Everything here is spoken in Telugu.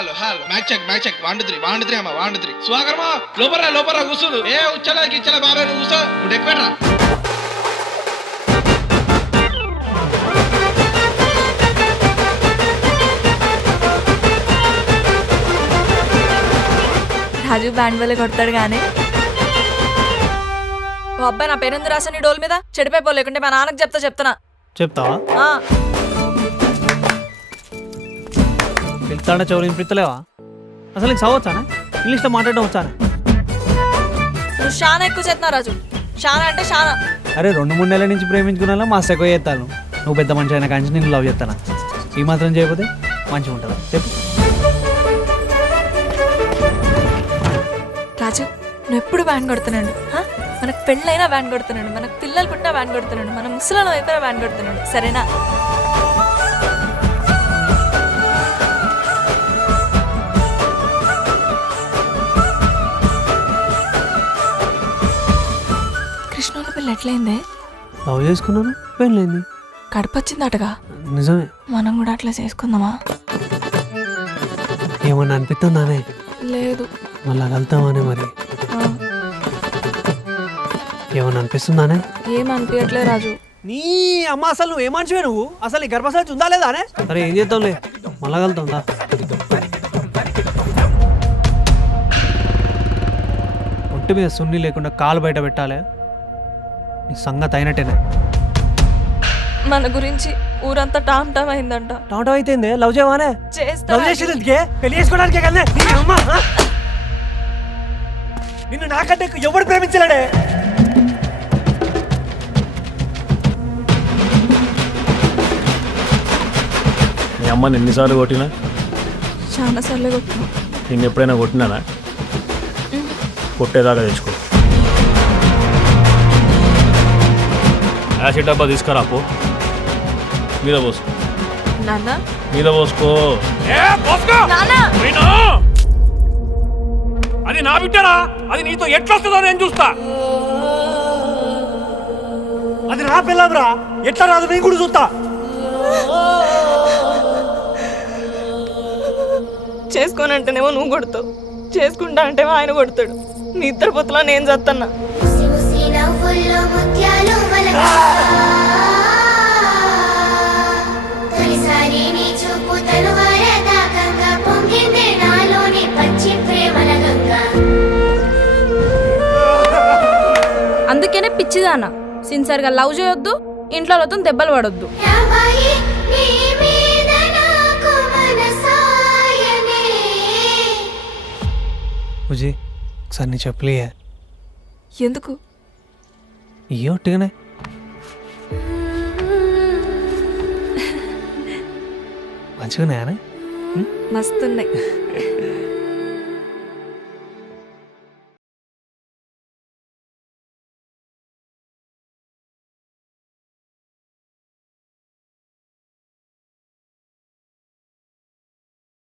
హలో హలో మ్యాచ్ చెక్ 1 2 3 అమ్మా 1 2 3 స్వాగరమా లోపల కూర్చోదు ఏ ఉచ్చలా గిచ్చలా బాబాయ్ నువ్వు కూర్చో నువ్వు ఎక్కువరా రాజు బ్యాండ్ వల్ల కొడతాడు కానీ ఓ అబ్బాయి నా పేరెందు రాసా నీ డోల్ మీద చెడిపోయి లేకుంటే మా నాన్నకు చెప్తున్నా చెప్తావా పిలుతాడా చెవులు వినిపిస్తలేవా అసలు నీకు చదవచ్చానా ఇంగ్లీష్లో మాట్లాడడం వచ్చానా నువ్వు షానా ఎక్కువ చేస్తున్నా రాజు షానా అంటే షానా అరే 2-3 నెలల నుంచి ప్రేమించుకున్నా మా ఎక్కువ చేస్తాను నువ్వు పెద్ద మనిషి అయినా కానీ నేను లవ్ చేస్తానా ఈ మాత్రం చేయకపోతే మంచిగా ఉంటుందా చెప్పు రాజు నువ్వు ఎప్పుడు బ్యాండ్ కొడుతున్నాడు మనకు పెళ్ళైనా బ్యాండ్ కొడుతున్నాడు మనకు పిల్లలు పుట్టినా బ్యాండ్ కొడుతున్నాడు మన ముసలాళ్ళ వైపున బ్యాండ్ కొడుతున్నాడు సరేనా కృష్ణుల పిల్ల ఎట్లయిందే లవ్ చేసుకున్నాను పెళ్ళైంది కడపొచ్చిందటగా నిజమే మనం కూడా అట్లా చేసుకుందామా ఏమన్నా అనిపిస్తుందానే లేదు మళ్ళా కలుతామానే మరి ఏమన్నా అనిపిస్తుందానే ఏమనిపించట్లే రాజు నీ అమ్మ అసలు నువ్వు ఏమనివే నువ్వు అసలు ఈ గర్భసంచి ఉందా లేదా అనే సరే ఏం చేద్దాంలే మళ్ళా కలుతుందా ఒంటి మీద సున్ని లేకుండా కాలు బయట పెట్టాలి నీ సంగతి అయినట్టేనే మన గురించి ఊరంతా టామ్ టామ్ అయిందంట టమాటో అయితే లవ్ చేయవానే చేస్తా లవ్ చేసేందుకే పెళ్లి చేసుకోవడానికే కదా నీ అమ్మ నిన్ను నాకంటే ఎవడు ప్రేమించలేడే మీ అమ్మని ఎన్నిసార్లు కొట్టినా చాలా సార్లు కొట్టినా నిన్ను ఎప్పుడైనా కొట్టినానా కొట్టేదాకా తెచ్చుకో యాసిడ్ డబ్బా తీసుకురా పో మీద పోసుకో నాన్న మీద పోసుకో నాన్న అది నా బిడ్డరా అది నీతో ఎట్లా వస్తుందో నేను చూస్తా అది నా పిల్లరా ఎట్లా రాదు నేను కూడా చూస్తా చేసుకోనంటేనేమో నువ్వు కొడతావు చేసుకుంటా అంటేమో ఆయన కొడతాడు మీ ఇద్దరు పొత్తులో నేను చత్తన్నా అందుకేనే పిచ్చిదానా సిన్సియర్గా లవ్ చేయొద్దు ఇంట్లో దెబ్బలు పడొద్దు బుజ్జి ఒకసారి నీ చెప్పలే ఎందుకు ఏ ఒట్టిగానే మంచిగానే మస్తున్నాయి